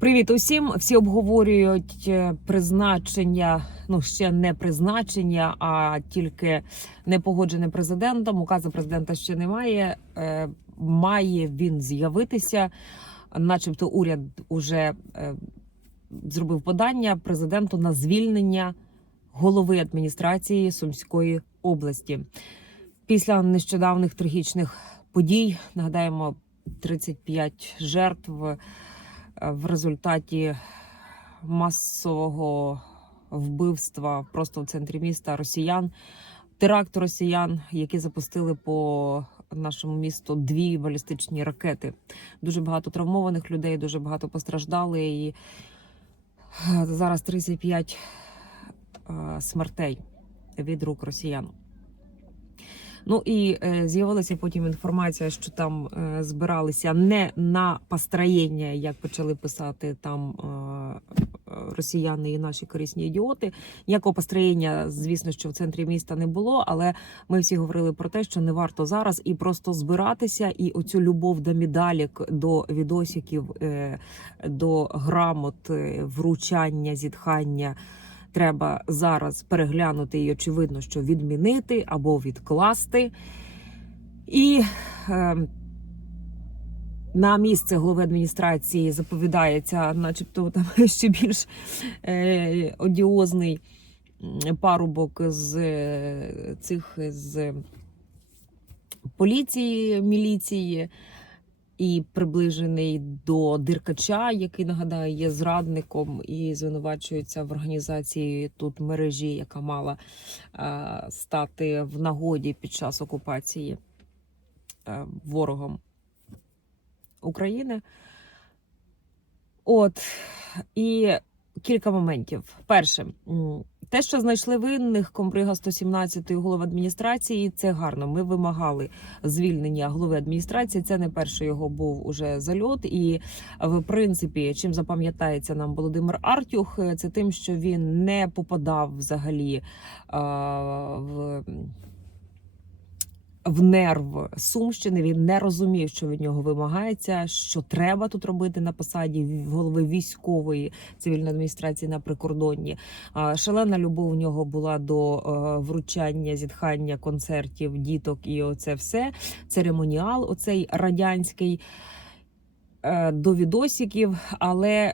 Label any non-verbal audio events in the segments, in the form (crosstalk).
Привіт усім! Всі обговорюють е, призначення, ну ще не призначення, а тільки не погоджене президентом. Указу президента ще немає. Е, Має він з'явитися, начебто, уряд уже е, зробив подання президенту на звільнення голови адміністрації Сумської області. Після нещодавних трагічних подій нагадаємо 35 жертв в результаті масового вбивства просто в центрі міста росіян, теракт росіян, які запустили по нашому місту дві балістичні ракети. Дуже багато травмованих людей, дуже багато постраждали. І е, зараз 35 е, смертей від рук росіян. Ну і е, з'явилася потім інформація, що там е, збиралися не на построєння, як почали писати там е, росіяни і наші корисні ідіоти. Ніякого построєння, звісно, що в центрі міста не було, але ми всі говорили про те, що не варто зараз і просто збиратися, і оцю любов до медалік, до відосиків, е, до грамот, е, вручання, зітхання треба зараз переглянути і очевидно, що відмінити або відкласти. І е, на місце голови адміністрації заповідається, начебто, там (laughs) ще більш е, одіозний парубок з е, цих з поліції, міліції і приближений до Диркача, який нагадаю є зрадником і звинувачується в організації тут мережі, яка мала е, стати в нагоді під час окупації е, ворогом України. От і кілька моментів. Перше, те, що знайшли винних комбрига 117 голови адміністрації, це гарно. Ми вимагали звільнення голови адміністрації. Це не перший його був уже зальот. І в принципі, чим запам'ятається нам Володимир Артюх, це тим, що він не попадав взагалі а, в. В нерв Сумщини він не розумів, що від нього вимагається, що треба тут робити на посаді голови військової цивільної адміністрації на прикордонні. Шалена любов у нього була до е, вручання, зітхання концертів, діток і оце все. Церемоніал, оцей радянський е, до відосиків, але е,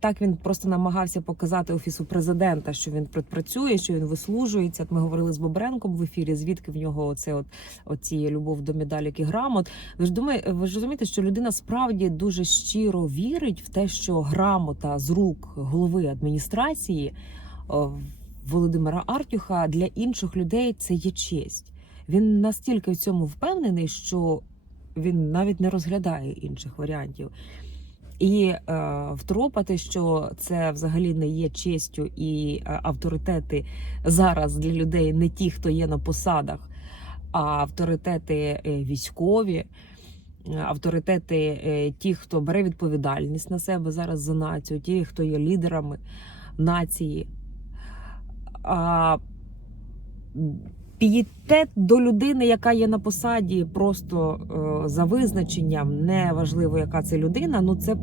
так він просто намагався показати офісу президента, що він працює, що він вислужується. Ми говорили з Бобренком в ефірі. Звідки в нього оце от оці любов до медалік і грамот. Ви ж думаєте, ви ж розумієте, що людина справді дуже щиро вірить в те, що грамота з рук голови адміністрації Володимира Артюха для інших людей це є честь. Він настільки в цьому впевнений, що він навіть не розглядає інших варіантів. І е, втропати, що це взагалі не є честю, і е, авторитети зараз для людей не ті, хто є на посадах, а авторитети е, військові, авторитети ті, хто бере відповідальність на себе зараз за націю, ті, хто є лідерами нації. А, Пієтет до людини, яка є на посаді, просто е, за визначенням, не важливо, яка це людина, ну це е,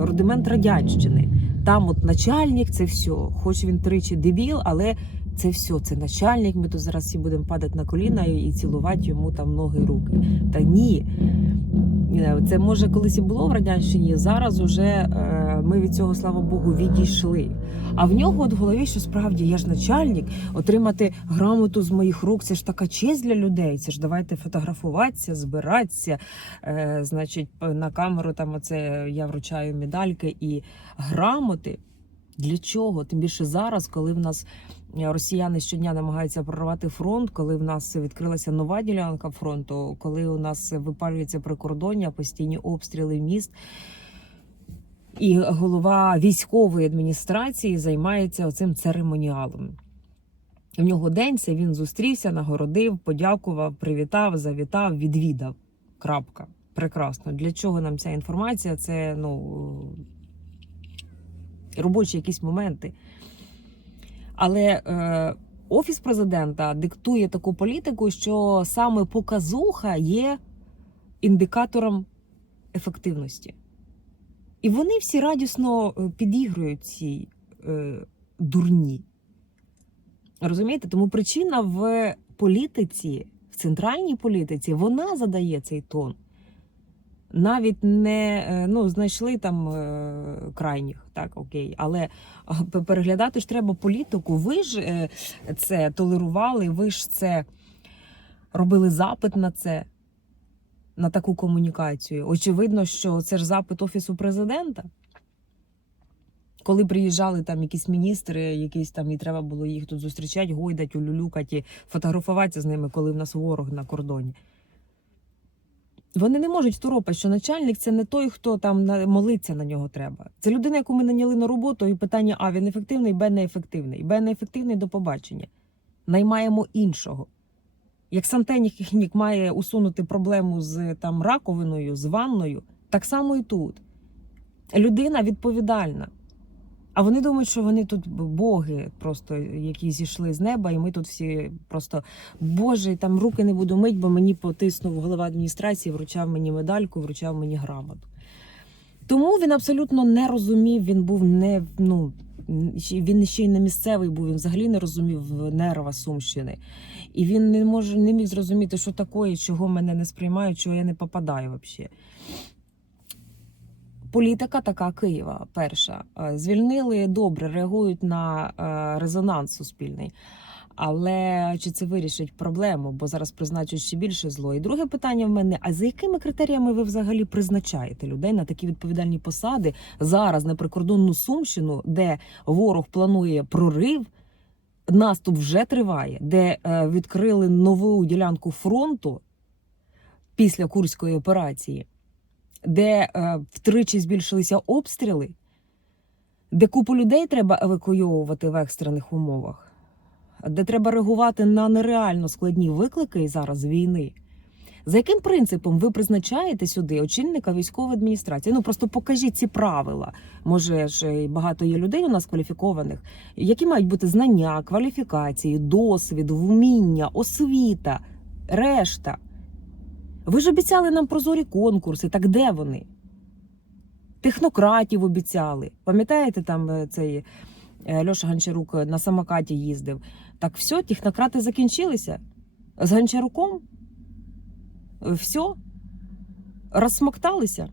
рудимент радянщини. Там от начальник, це все. Хоч він тричі дебіл, але це все, це начальник. Ми тут зараз всі будемо падати на коліна і цілувати йому там ноги, руки. Та ні. Це може колись і було в радянщині. Зараз уже е, ми від цього, слава Богу, відійшли. А в нього от в голові, що справді я ж начальник, отримати грамоту з моїх рук. Це ж така честь для людей. Це ж давайте фотографуватися, збиратися. Е, значить, на камеру там оце я вручаю медальки і грамоти. Для чого? Тим більше зараз, коли в нас росіяни щодня намагаються прорвати фронт, коли в нас відкрилася нова ділянка фронту, коли у нас випалюється прикордоння, постійні обстріли міст. І голова військової адміністрації займається оцим церемоніалом. У нього день це він зустрівся, нагородив, подякував, привітав, завітав, відвідав. Крапка. Прекрасно. Для чого нам ця інформація? Це ну робочі якісь моменти. Але е, офіс президента диктує таку політику, що саме показуха є індикатором ефективності. І вони всі радісно е, підігрують цій е, дурні. Розумієте? Тому причина в політиці, в центральній політиці, вона задає цей тон. Навіть не е, ну, знайшли там е, крайніх, так, окей. Але переглядати ж треба політику. Ви ж е, це толерували, ви ж це робили запит на це, на таку комунікацію. Очевидно, що це ж запит Офісу президента. Коли приїжджали там якісь міністри, якісь там і треба було їх тут зустрічати, гойдать, улюлюкати, фотографуватися з ними, коли в нас ворог на кордоні. Вони не можуть второпати, що начальник це не той, хто там молиться на нього треба. Це людина, яку ми наняли на роботу, і питання А він ефективний, Б неефективний. Б неефективний до побачення. Наймаємо іншого. Як сантехнік має усунути проблему з там раковиною, з ванною, так само і тут. Людина відповідальна. А вони думають, що вони тут боги, просто які зійшли з неба, і ми тут всі просто Боже, там руки не буду мить, бо мені потиснув голова адміністрації, вручав мені медальку, вручав мені грамоту. Тому він абсолютно не розумів, він був не ну. Він ще й не місцевий був, він взагалі не розумів нерва Сумщини. І він не може не міг зрозуміти, що таке, чого мене не сприймають, чого я не попадаю взагалі. Політика така Києва. Перша Е, звільнили добре, реагують на е, резонанс суспільний. Але чи це вирішить проблему? Бо зараз призначують ще більше зло. І друге питання в мене: а за якими критеріями ви взагалі призначаєте людей на такі відповідальні посади зараз на прикордонну Сумщину, де ворог планує прорив? Наступ вже триває, де е, відкрили нову ділянку фронту після Курської операції, де е, втричі збільшилися обстріли, де купу людей треба евакуйовувати в екстрених умовах, де треба реагувати на нереально складні виклики зараз війни. За яким принципом ви призначаєте сюди очільника військової адміністрації? Ну просто покажіть ці правила. Може ж і багато є людей у нас кваліфікованих, які мають бути знання, кваліфікації, досвід, вміння, освіта, решта. Ви ж обіцяли нам прозорі конкурси. Так де вони? Технократів обіцяли. Пам'ятаєте, там е, цей е, Льоша Гончарук е, на самокаті їздив? Так все, технократи закінчилися. З Гончаруком? Все? Розсмокталися?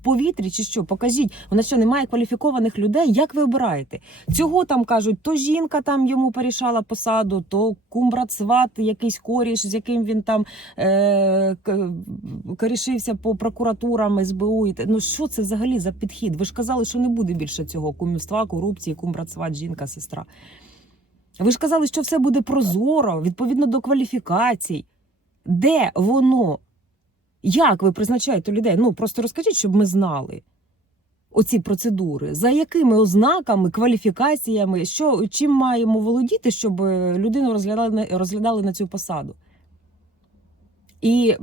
В повітрі чи що? Покажіть. У нас що немає кваліфікованих людей? Як ви обираєте? Цього там кажуть, то жінка там йому порішала посаду, то кумбрат сват, якийсь коріш, з яким він там е- корішився по прокуратурам СБУ. Ну що це взагалі за підхід? Ви ж казали, що не буде більше цього кумівства, корупції, кумбрат сват, жінка, сестра. Ви ж казали, що все буде прозоро, відповідно до кваліфікацій. Де воно? Як ви призначаєте людей? Ну просто розкажіть, щоб ми знали оці процедури, за якими ознаками, кваліфікаціями, що чим маємо володіти, щоб е, людину розглядали розглядали на цю посаду. І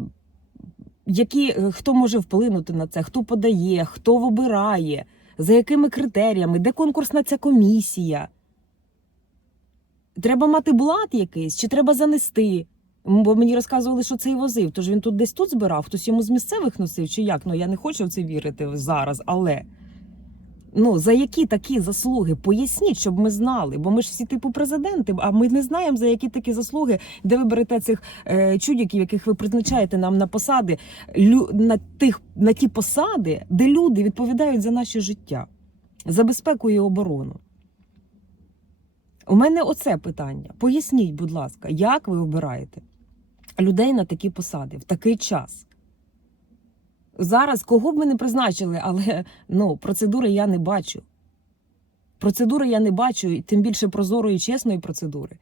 які, е, хто може вплинути на це, хто подає, хто вибирає, за якими критеріями, де конкурсна ця комісія? Треба мати блат якийсь, чи треба занести? Бо мені розказували, що це і возив. Тож він тут десь тут збирав, хтось йому з місцевих носив, чи як? Ну я не хочу в це вірити зараз, але ну за які такі заслуги? Поясніть, щоб ми знали. Бо ми ж всі типу президенти, а ми не знаємо за які такі заслуги, де ви берете цих е, чудіків, яких ви призначаєте нам на посади, лю, на тих на ті посади, де люди відповідають за наше життя, за безпеку і оборону. У мене оце питання. Поясніть, будь ласка, як ви обираєте людей на такі посади в такий час? Зараз кого б ми не призначили, але ну, процедури я не бачу. Процедури я не бачу, і тим більше прозорої, чесної процедури,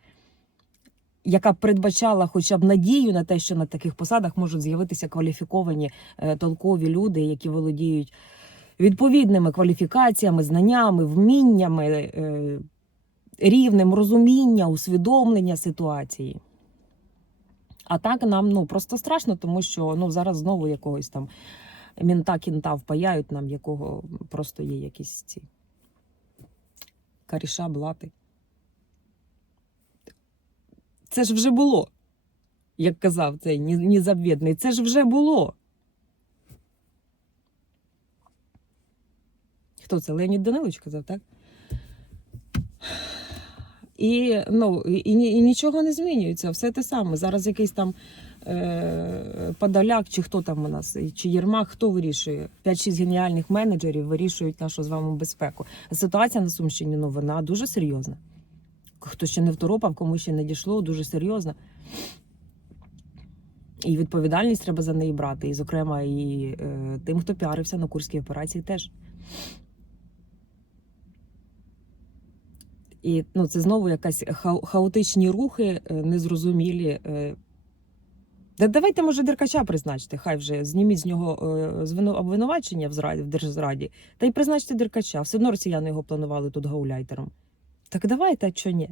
яка б передбачала хоча б надію на те, що на таких посадах можуть з'явитися кваліфіковані е, толкові люди, які володіють відповідними кваліфікаціями, знаннями, вміннями. Е, рівнем розуміння, усвідомлення ситуації. А так нам ну просто страшно, тому що ну зараз знову якогось там мінта кінта впаяють нам, якого просто є якісь ці каріша, блати. Це ж вже було, як казав цей незабвідний, це ж вже було. Хто це? Леонід Данилович казав, так? І, ну, і, і, нічого не змінюється, все те саме. Зараз якийсь там е, Подоляк, чи хто там у нас, чи Єрмак, хто вирішує? 5-6 геніальних менеджерів вирішують нашу з вами безпеку. Ситуація на Сумщині ну, вона дуже серйозна. Хто ще не второпав, кому ще не дійшло, дуже серйозна. І відповідальність треба за неї брати. І, зокрема, і е, тим, хто піарився на курській операції, теж. І ну, це знову якась ха- хаотичні рухи, е, незрозумілі. Да Та давайте, може, Деркача призначте, хай вже зніміть з нього е, обвинувачення в зраді в держзраді, та й призначте Деркача. Все одно росіяни його планували тут гауляйтером. Так давайте, а чого ні?